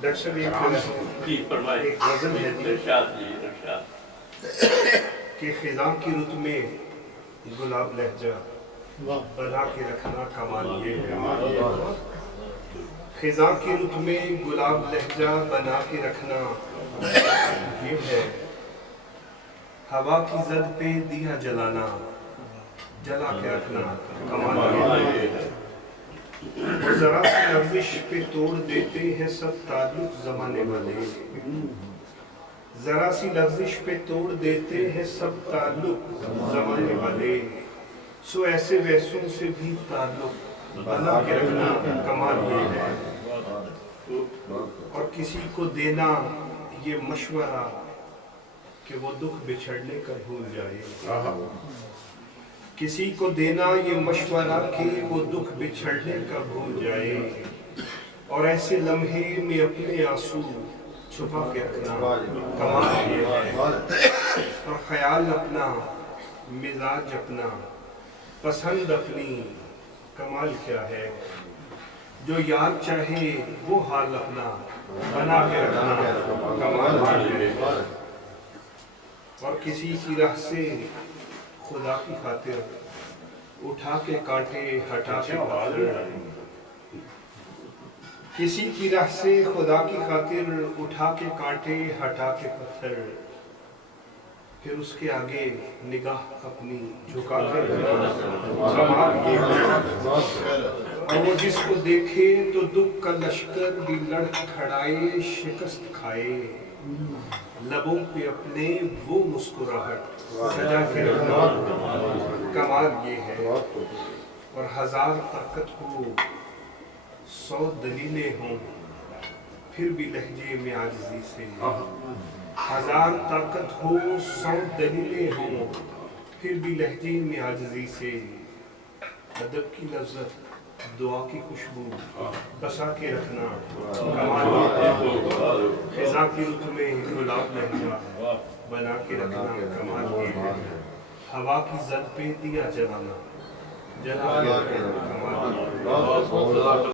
Doctor صاحب ایک غزل ہے کہ خزاں کی رت میں گلاب لہجہ بنا کے رکھنا کمال یہ ہے. خزاں کی رت میں گلاب لہجہ بنا کے رکھنا یہ ہے. ہوا کی زد پہ دیا جلانا جلا کے رکھنا کمال یہ ہے. اور ذرا سی لغزش پہ توڑ دیتے ہیں سب تعلق زمانے والے. ذرا سی لغزش پہ توڑ دیتے ہیں سب تعلق زمانے والے. سو ایسے ویسوں سے بھی تعلق بنا کے رکھنا کمال یہ ہے. اور کسی کو دینا یہ مشورہ کہ وہ دکھ بچھڑنے کا بھول جائے. کسی کو دینا یہ مشورہ کہ وہ دکھ بچھڑنے کا بھول جائے. اور ایسے لمحے میں اپنے آنسو چھپا کے رکھنا کمال یہ ہے. اور خیال اپنا مزاج اپنا پسند اپنی کمال کیا ہے. جو یار چاہے وہ حال اپنا بنا کے رکھنا کمال یہ ہے. اور کسی کی راہ سے خدا کی خاطر اٹھا کے کانٹے ہٹا کے پتھر. کسی کی راہ سے خدا کی خاطر اٹھا کے کانٹے ہٹا کے پتھر. پھر اس کے آگے نگاہ اپنی جھکا کے کمال یہ ہے. اور وہ جس کو دیکھے تو دکھ کا لشکر بھی لڑ کھڑائے شکست کھائے. لبوں پہ اپنے وہ مسکراہٹ سجا کے رکھنا کمال یہ ہے. اور ہزار طاقت ہو 100 دلیلیں ہوں پھر بھی لہجے میں عاجزی سے. ہزار طاقت ہو 100 دلیلیں ہوں پھر بھی لہجے میں عاجزی سے. ادب کی لذت دعا کی خوشبو بسا کے رکھنا کمال یہ ہے. خزاں کی رت میں گلاب لہجہ بنا کے رکھنا کمال یہ ہے. ہوا کی زد پہ دیا جلانا جلا کے رکھنا کمال یہ ہے.